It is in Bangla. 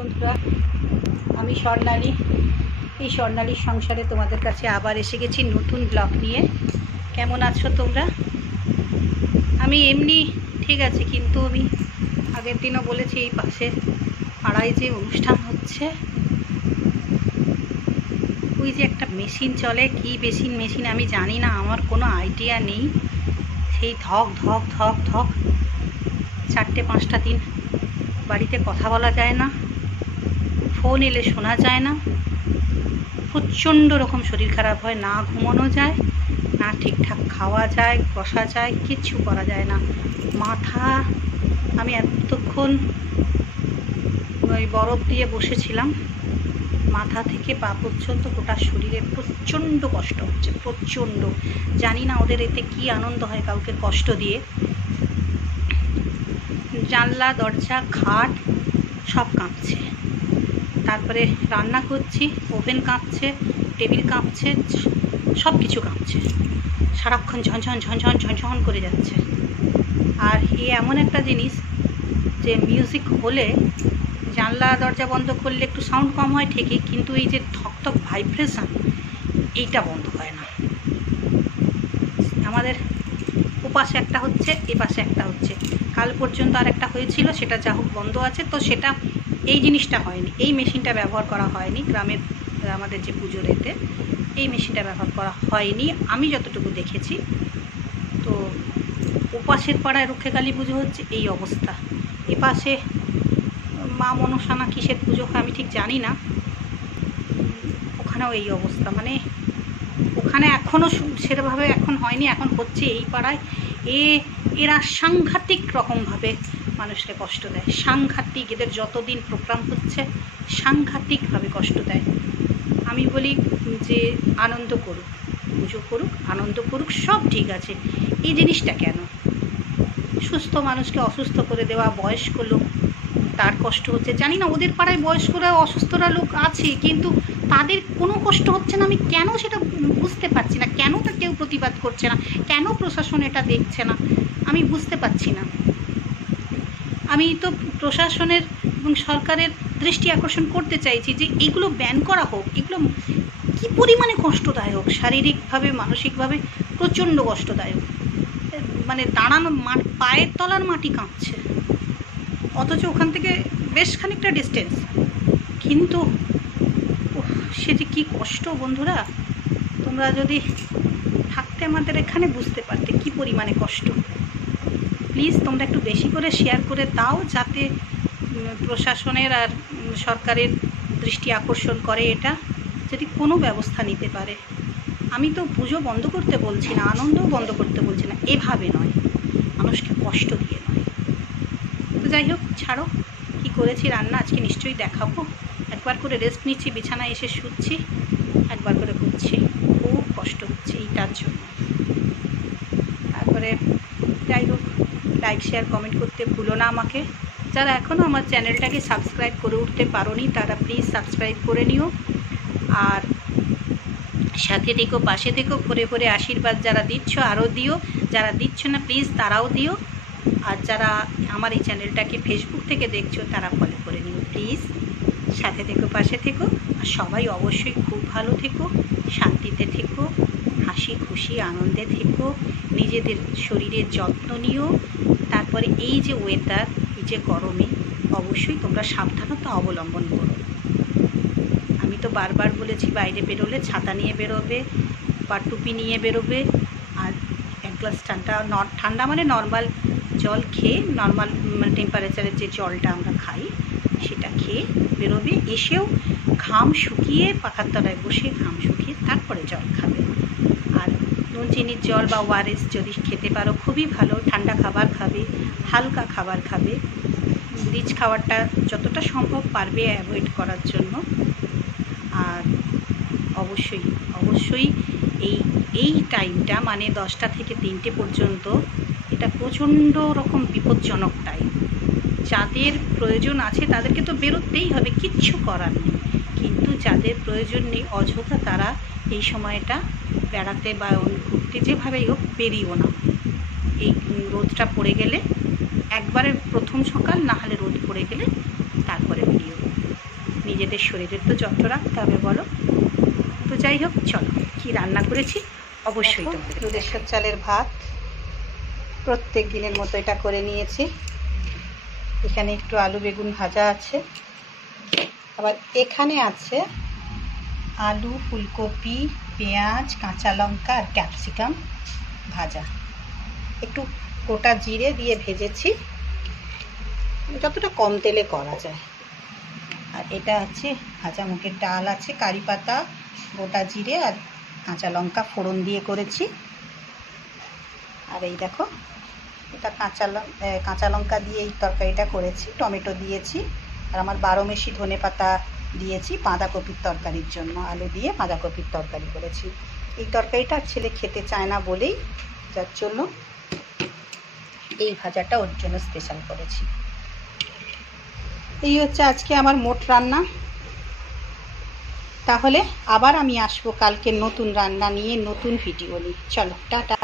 বন্ধুরা, আমি স্বর্ণালী। এই স্বর্ণালীর সংসারে তোমাদের কাছে আবার এসে গেছি নতুন ব্লগ নিয়ে। কেমন আছো তোমরা? আমি এমনি ঠিক আছে, কিন্তু আমি আগের দিনও বলেছি এই পাশে পাড়ায় যে অনুষ্ঠান হচ্ছে, ওই যে একটা মেশিন চলে, কি মেশিন আমি জানি না, আমার কোনো আইডিয়া নেই। সেই ধক ধক ধক ধক 4-5টা দিন বাড়িতে কথা বলা যায় না, ফোন এলে শোনা যায় না, প্রচণ্ড রকম শরীর খারাপ হয়, না ঘুমানো যায় না, ঠিকঠাক খাওয়া যায় বসা যায়, কিচ্ছু করা যায় না। মাথা, আমি এতক্ষণ ওই বরফ দিয়ে বসেছিলাম, মাথা থেকে পা পর্যন্ত গোটা শরীরে প্রচণ্ড কষ্ট হচ্ছে, প্রচণ্ড। জানি না ওদের এতে কি আনন্দ হয় কাউকে কষ্ট দিয়ে। জানলা দরজা খাট সব কাঁপছে, তারপরে রান্না করছি, ওভেন কাঁপছে, টেবিল কাঁপছে, সব কিছু কাঁপছে, সারাক্ষণ ঝনঝন ঝনঝন ঝনঝন করে যাচ্ছে। আর এমন একটা জিনিস যে মিউজিক হলে জানলা দরজা বন্ধ করলে একটু সাউন্ড কম হয় ঠিকই, কিন্তু এই যে ধকধক ভাইব্রেশন, এইটা বন্ধ হয় না। আমাদের ওপাশে একটা হচ্ছে, এপাশে একটা হচ্ছে, কাল পর্যন্ত আর একটা হয়েছিল, সেটা যা হোক বন্ধ আছে। তো সেটা, এই জিনিসটা হয়নি, এই মেশিনটা ব্যবহার করা হয়নি গ্রামের আমাদের যে পুজোর এতে, এই মেশিনটা ব্যবহার করা হয়নি আমি যতটুকু দেখেছি। তো ওপাশের পাড়ায় রক্ষেকালী পুজো হচ্ছে, এই অবস্থা। এপাশে মা মনসা না কিসের পুজো হয় আমি ঠিক জানি না, ওখানেও এই অবস্থা। মানে ওখানে এখনও সেরকমভাবে এখন হয়নি, এখন হচ্ছে এই পাড়ায়। এরা সাংঘাতিক রকমভাবে মানুষকে কষ্ট দেয়, সাংঘাতিক। এদের যতদিন প্রোগ্রাম হচ্ছে সাংঘাতিকভাবে কষ্ট দেয়। আমি বলি যে আনন্দ করুক, পুজো করুক, আনন্দ করুক, সব ঠিক আছে। এই জিনিসটা কেন? সুস্থ মানুষকে অসুস্থ করে দেওয়া, বয়স্ক লোক তার কষ্ট হচ্ছে, জানি না ওদের পাড়ায় বয়স্করা অসুস্থরা লোক আছে, কিন্তু তাদের কোনো কষ্ট হচ্ছে না। আমি কেন সেটা বুঝতে পারছি না, কেন তা কেউ প্রতিবাদ করছে না, কেন প্রশাসন এটা দেখছে না, আমি বুঝতে পারছি না। আমি তো প্রশাসনের এবং সরকারের দৃষ্টি আকর্ষণ করতে চাইছি যে এগুলো ব্যান করা হোক। এগুলো কী পরিমাণে কষ্টদায়ক, শারীরিকভাবে মানসিকভাবে প্রচণ্ড কষ্টদায়ক। মানে দাঁড়ানো, পায়ের তলার মাটি কাঁপছে, অথচ ওখান থেকে বেশ খানিকটা ডিস্টেন্স, কিন্তু সে যে কী কষ্ট বন্ধুরা, তোমরা যদি থাকতে আমাদের এখানে বুঝতে পারতে কী পরিমাণে কষ্ট। প্লিজ তোমরা একটু বেশি করে শেয়ার করে দাও, যাতে প্রশাসনের আর সরকারের দৃষ্টি আকর্ষণ করে, এটা যদি কোনো ব্যবস্থা নিতে পারে। আমি তো পুজো বন্ধ করতে বলছি না, আনন্দও বন্ধ করতে বলছি না, এভাবে নয়, মানুষকে কষ্ট দিয়ে নয়। তো যাই হোক, ছাড়ো। কী করেছি রান্না আজকে নিশ্চয়ই দেখাবো। একবার করে রেস্ট নিচ্ছি, বিছানায় এসে শুচ্ছি, একবার করে ঘুরছি, খুব কষ্ট হচ্ছে এইটার জন্য। তারপরে যাই হোক, লাইক শেয়ার কমেন্ট করতে ভুলো না আমাকে। যারা এখনও আমার চ্যানেলটাকে সাবস্ক্রাইব করে উঠতে পারোনি, তারা প্লিজ সাবস্ক্রাইব করে নিও, আর সাথে থেকো, পাশে থেকো, ভরে ভরে আশীর্বাদ যারা দিচ্ছ আরও দিও, যারা দিচ্ছ না প্লিজ তারাও দিও। আর যারা আমার এই চ্যানেলটাকে ফেসবুক থেকে দেখছো, তারা ফলো করে নিও প্লিজ। সাথে থেকো, পাশে থেকো, আর সবাই অবশ্যই খুব ভালো থেকো, শান্তিতে থেকো, হাসি খুশি আনন্দে থেকো, নিজেদের শরীরের যত্ন নিও। তারপরে এই যে ওয়েদার, এই যে গরমে অবশ্যই তোমরা সাবধানতা অবলম্বন করো। আমি তো বারবার বলেছি, বাইরে বেরোলে ছাতা নিয়ে বেরোবে বা টুপি নিয়ে বেরোবে, আর এক গ্লাস ঠান্ডা মানে নর্মাল জল খেয়ে, নর্মাল টেম্পারেচারের যে জলটা আমরা খাই সেটা খেয়ে বেরোবে। এসেও ঘাম শুকিয়ে, পাখার তলায় বসে ঘাম শুকিয়ে তারপরে জল খাবে। আর নুন চিনির জল বা ওআরএস যদি খেতে পারো খুবই ভালো। ঠান্ডা খাবার খাবে, হালকা খাবার খাবে, রিচ খাবারটা যতটা সম্ভব পারবে অ্যাভয়েড করার জন্য। আর অবশ্যই অবশ্যই এই টাইমটা মানে 10টা থেকে 3টে পর্যন্ত, এটা প্রচণ্ড রকম বিপজ্জনক টাইম। যাদের প্রয়োজন আছে তাদেরকে তো বেরোতেই হবে, কিচ্ছু করার নেই, কিন্তু যাদের প্রয়োজন নেই অযথা তারা এই সময়টা বেড়াতে বা ঘুরতে যেভাবেই হোক বেরিয়েও না। এই রোদটা পড়ে গেলে, একবারে প্রথম সকাল না হলে রোদ পড়ে গেলে তারপরে বেরিয়েও। নিজেদের শরীরের তো যত্ন রাখতে হবে বলো। তো যাই হোক, চলো কি রান্না করেছি অবশ্যই তোমাদের। দুধেশ্বর চালের ভাত প্রত্যেক দিনের মতো এটা করে নিয়েছি। এখানে একটু আলু বেগুন ভাজা আছে, আবার এখানে আছে আলু, ফুলকপি, পেঁয়াজ, কাঁচা লঙ্কা আর ক্যাপসিকাম ভাজা। একটু গোটা জিরে দিয়ে ভেজেছি, যতটা কম তেলে করা যায়। আর এটা আছে ভাজা মুগের ডাল আছে, কারি পাতা, গোটা জিরে আর কাঁচা লঙ্কা ফোড়ন দিয়ে করেছি। আর এই দেখো, এটা কাঁচা লঙ্কা দিয়ে এই তরকারিটা করেছি, টমেটো দিয়েছি। আর আমার 12 মেশি ধনে পাতা দিয়েছি বাঁধাকপির তরকারির জন্য, আলু দিয়ে বাঁধাকপির তরকারি করেছি। এই তরকারিটা ছেলে খেতে চায় না বলেই, যার জন্য এই ভাজাটা ওর জন্য স্পেশাল করেছি। এই হচ্ছে আজকে আমার মোট রান্না। তাহলে আবার আমি আসবো কালকে নতুন রান্না নিয়ে, নতুন ভিডিও নিয়ে। চলো টাটা।